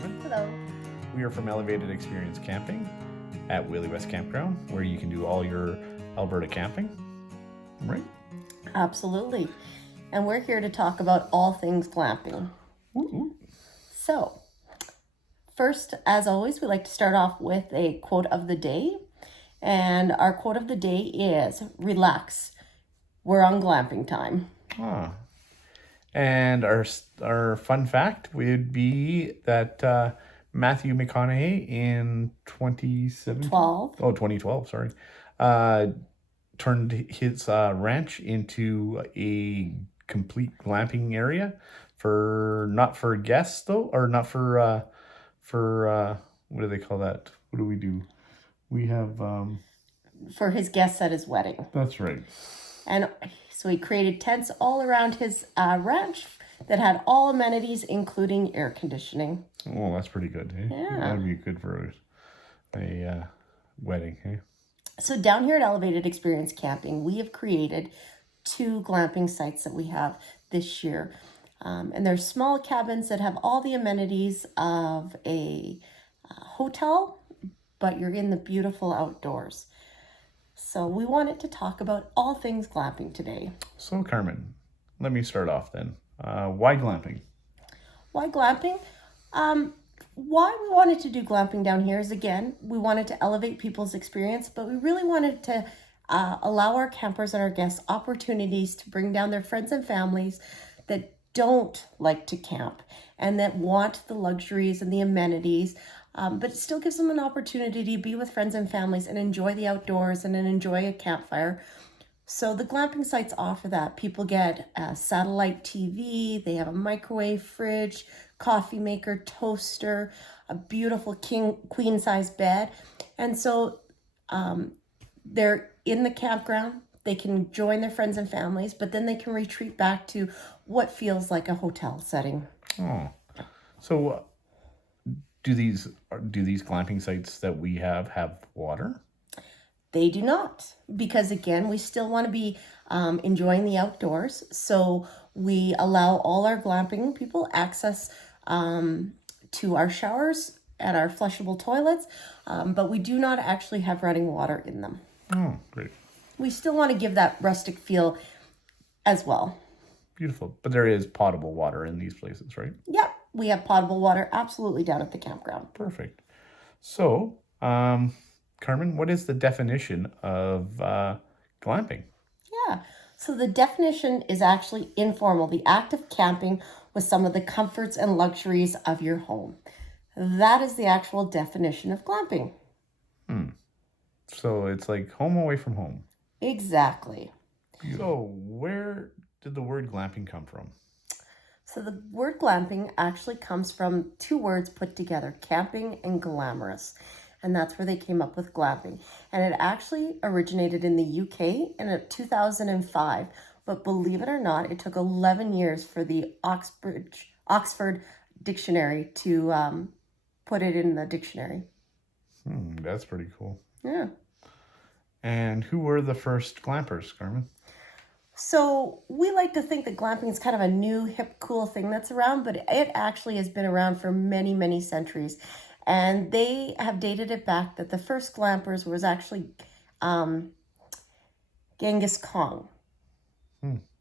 Carmen. Hello. We are from Elevated Experience Camping at Willey West Campground, where you can do all your Alberta camping, right? Absolutely. And we're here to talk about all things glamping. Ooh. So, first, as always, we like to start off with a quote of the day. And our quote of the day is, "Relax. We're on glamping time." Ah. And our fun fact would be that Matthew McConaughey in 2017? 2012, sorry. Turned his ranch into a complete glamping area not for guests though, or not for what do they call that? What do we do? We have For his guests at his wedding. that's right. And so he created tents all around his ranch that had all amenities, including air conditioning. Oh, that's pretty good. Eh? Yeah. That'd be good for a wedding. Eh? So down here at Elevated Experience Camping, we have created 2 glamping sites that we have this year. And they're small cabins that have all the amenities of a hotel, but you're in the beautiful outdoors. So we wanted to talk about all things glamping today. So Carmen, let me start off then. Why glamping? Why glamping? Why we wanted to do glamping down here is, again, we wanted to elevate people's experience, but we really wanted to allow our campers and our guests opportunities to bring down their friends and families that don't like to camp and that want the luxuries and the amenities, but it still gives them an opportunity to be with friends and families and enjoy the outdoors and enjoy a campfire. So the glamping sites offer that. People get a satellite TV, they have a microwave, fridge, coffee maker, toaster, a beautiful queen size bed. And so they're in the campground. They can join their friends and families, but then they can retreat back to what feels like a hotel setting. Oh, so do these glamping sites that we have water? They do not, because again, we still want to be enjoying the outdoors. So we allow all our glamping people access to our showers and our flushable toilets, but we do not actually have running water in them. Oh, great. We still want to give that rustic feel as well. Beautiful. But there is potable water in these places, right? Yep, we have potable water absolutely down at the campground. Perfect. So, Carmen, what is the definition of glamping? Yeah, so the definition is actually informal, the act of camping with some of the comforts and luxuries of your home. That is the actual definition of glamping. So it's like home away from home. Exactly. So where did the word glamping come from? So the word glamping actually comes from 2 words put together, camping and glamorous. And that's where they came up with glamping. And it actually originated in the UK in 2005. But believe it or not, it took 11 years for the Oxford Dictionary to put it in the dictionary. That's pretty cool. Yeah. And who were the first glampers, Carmen? So we like to think that glamping is kind of a new, hip, cool thing that's around, but it actually has been around for many, many centuries. And they have dated it back that the first glampers was actually Genghis Khan.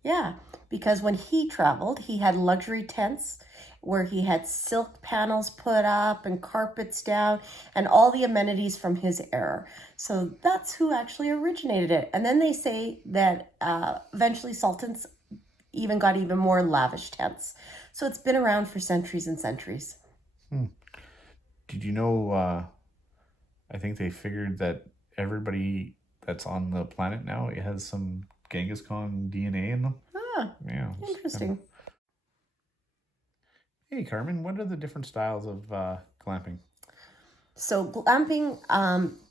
Yeah, because when he traveled, he had luxury tents where he had silk panels put up and carpets down and all the amenities from his era. So that's who actually originated it. And then they say that eventually sultans even got even more lavish tents. So it's been around for centuries and centuries. Did you know, I think they figured that everybody that's on the planet now, it has some Genghis Khan DNA in them? Ah, yeah. Interesting. Hey, Carmen, what are the different styles of glamping? So glamping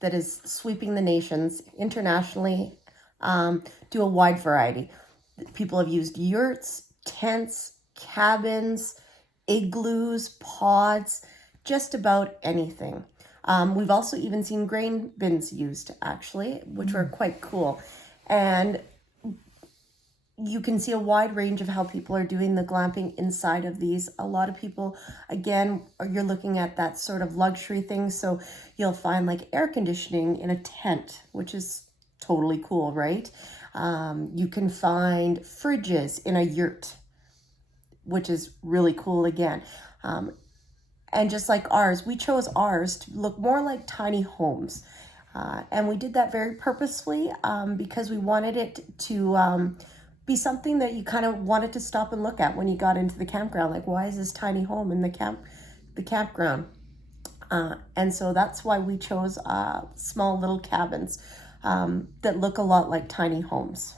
that is sweeping the nations internationally do a wide variety. People have used yurts, tents, cabins, igloos, pods, just about anything. We've also even seen grain bins used, actually, which are quite cool. And you can see a wide range of how people are doing the glamping inside of these. A lot of people, again, you're looking at that sort of luxury thing. So you'll find like air conditioning in a tent, which is totally cool, right? You can find fridges in a yurt, which is really cool again. And just like ours, we chose ours to look more like tiny homes. And we did that very purposefully because we wanted it to be something that you kind of wanted to stop and look at when you got into the campground. Like, why is this tiny home in the campground? And so that's why we chose small little cabins that look a lot like tiny homes.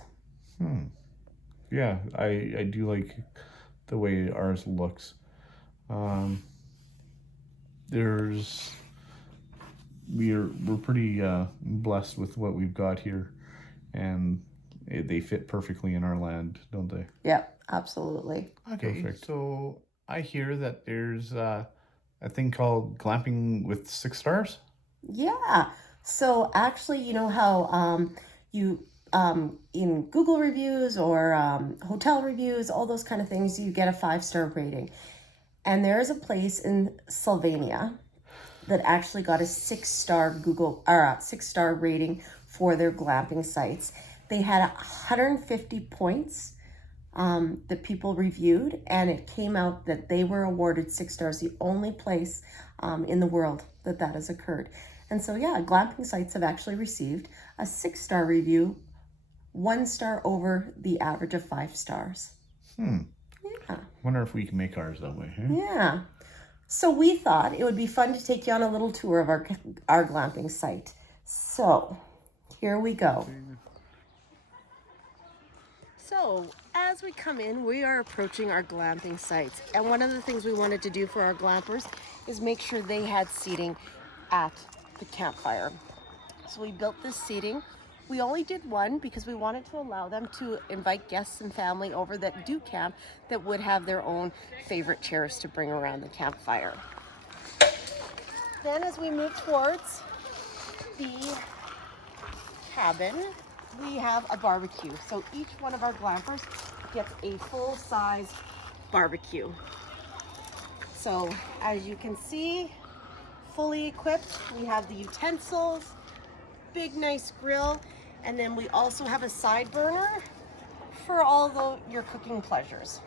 Yeah, I do like the way ours looks. We're pretty blessed with what we've got here, and they fit perfectly in our land, don't they? Yeah, absolutely. Okay, perfect. So I hear that there's a thing called glamping with 6 stars. Yeah. So actually, you know how you in Google reviews or hotel reviews, all those kind of things, you get a 5-star rating. And there is a place in Sylvania that actually got a 6-star Google or 6-star rating for their glamping sites. They had 150 points that people reviewed, and it came out that they were awarded 6 stars, the only place in the world that has occurred. And so, yeah, glamping sites have actually received a 6-star review, 1 star over the average of 5 stars. Yeah. Wonder if we can make ours that way. Huh? Yeah. So we thought it would be fun to take you on a little tour of our glamping site. So here we go. So as we come in, we are approaching our glamping sites. And one of the things we wanted to do for our glampers is make sure they had seating at the campfire. So we built this seating. We only did one because we wanted to allow them to invite guests and family over that do camp that would have their own favorite chairs to bring around the campfire. Then as we move towards the cabin, we have a barbecue. So each one of our glampers gets a full-size barbecue. So as you can see, fully equipped, we have the utensils, big nice grill, and then we also have a side burner for all your cooking pleasures.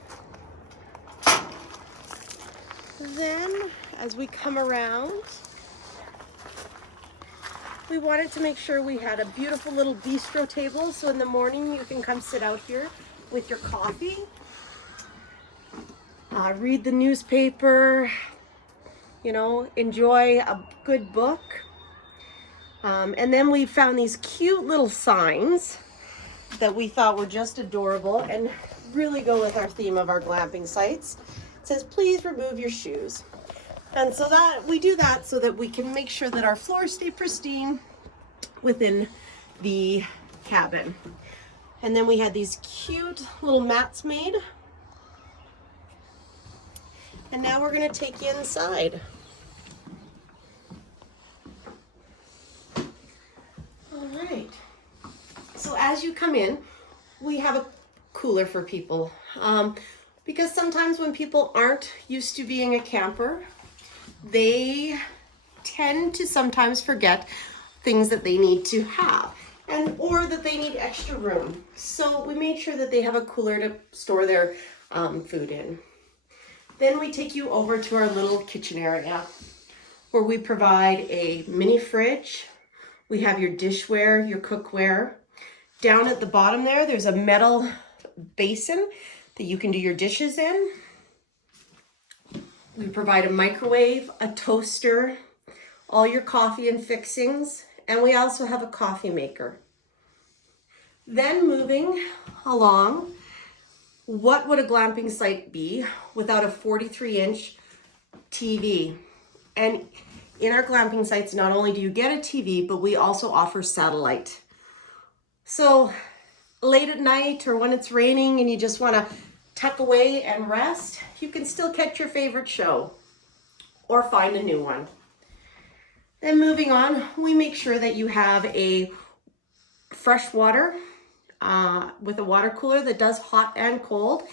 Then as we come around, we wanted to make sure we had a beautiful little bistro table, so in the morning you can come sit out here with your coffee, read the newspaper, you know, enjoy a good book. And then we found these cute little signs that we thought were just adorable and really go with our theme of our glamping sites. It says, please remove your shoes. And so that we do that so that we can make sure that our floors stay pristine within the cabin. And then we had these cute little mats made. And now we're going to take you inside. All right. So as you come in, we have a cooler for people. Because sometimes when people aren't used to being a camper, they tend to sometimes forget things that they need to have, or that they need extra room. So we made sure that they have a cooler to store their food in. Then we take you over to our little kitchen area where we provide a mini fridge. We have your dishware, your cookware. Down at the bottom there's a metal basin that you can do your dishes in. We provide a microwave, a toaster, all your coffee and fixings, and we also have a coffee maker. Then moving along, what would a glamping site be without a 43-inch TV? And in our glamping sites, not only do you get a TV, but we also offer satellite. So late at night or when it's raining and you just want to tuck away and rest, you can still catch your favorite show or find a new one. Then moving on, we make sure that you have a fresh water with a water cooler that does hot and cold.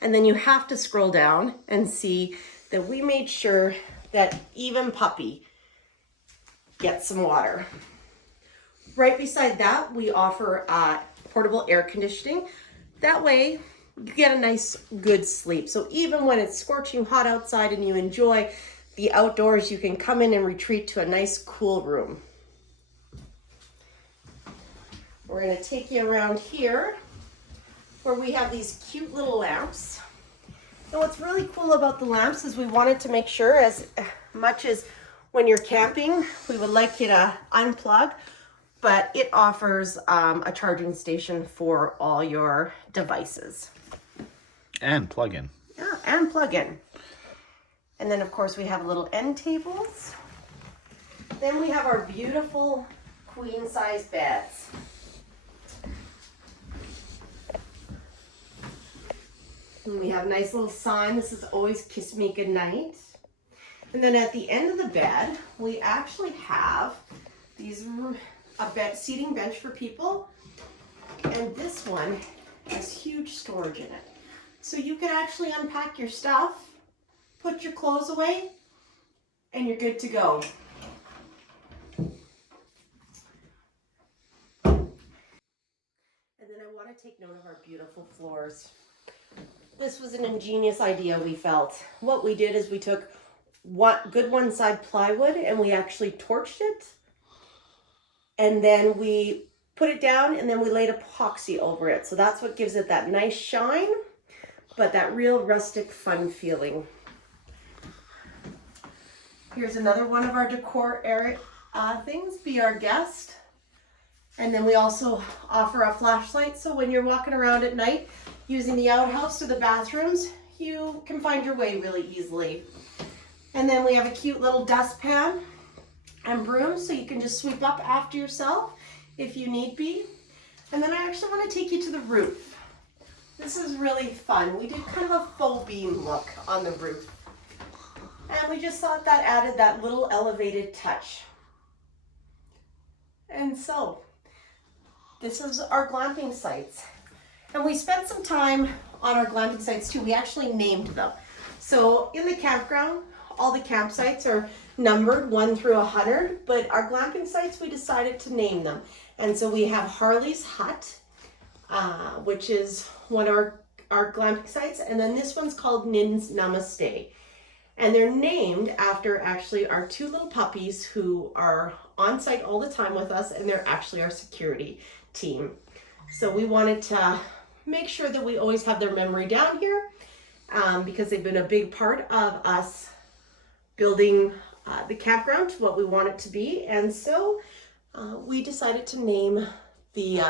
And then you have to scroll down and see that we made sure that even Puppy gets some water. Right beside that, we offer portable air conditioning. That way you get a nice, good sleep. So even when it's scorching hot outside and you enjoy the outdoors, you can come in and retreat to a nice, cool room. We're going to take you around here where we have these cute little lamps. And what's really cool about the lamps is we wanted to make sure, as much as when you're camping, we would like you to unplug, but it offers a charging station for all your devices. And plug in. Yeah, and plug in. And then of course we have little end tables. Then we have our beautiful queen size beds. And we have a nice little sign. This is always kiss me goodnight. And then at the end of the bed, we actually have a seating bench for people. And this one has huge storage in it. So you can actually unpack your stuff, put your clothes away, and you're good to go. And then I want to take note of our beautiful floors. This was an ingenious idea, we felt. What we did is we took good one side plywood and we actually torched it. And then we put it down and then we laid epoxy over it. So that's what gives it that nice shine, but that real rustic fun feeling. Here's another one of our decor area things, be our guest. And then we also offer a flashlight. So when you're walking around at night using the outhouse or the bathrooms, you can find your way really easily. And then we have a cute little dustpan and broom, so you can just sweep up after yourself if you need be. And then I actually want to take you to the roof. This is really fun. We did kind of a faux beam look on the roof. And we just thought that added that little elevated touch. And so, this is our glamping sites. And we spent some time on our glamping sites too. We actually named them. So in the campground, all the campsites are numbered 1 through 100, but our glamping sites, we decided to name them. And so we have Harley's Hut, which is one of our glamping sites. And then this one's called Nin's Namaste. And they're named after actually our 2 little puppies who are on site all the time with us, and they're actually our security team. So we wanted to make sure that we always have their memory down here because they've been a big part of us building the campground to what we want it to be. And so we decided to name the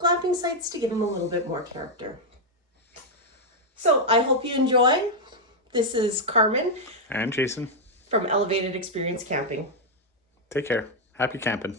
glamping sites to give them a little bit more character. So I hope you enjoy. This is Carmen. And Jason. From Elevated Experience Camping. Take care. Happy camping.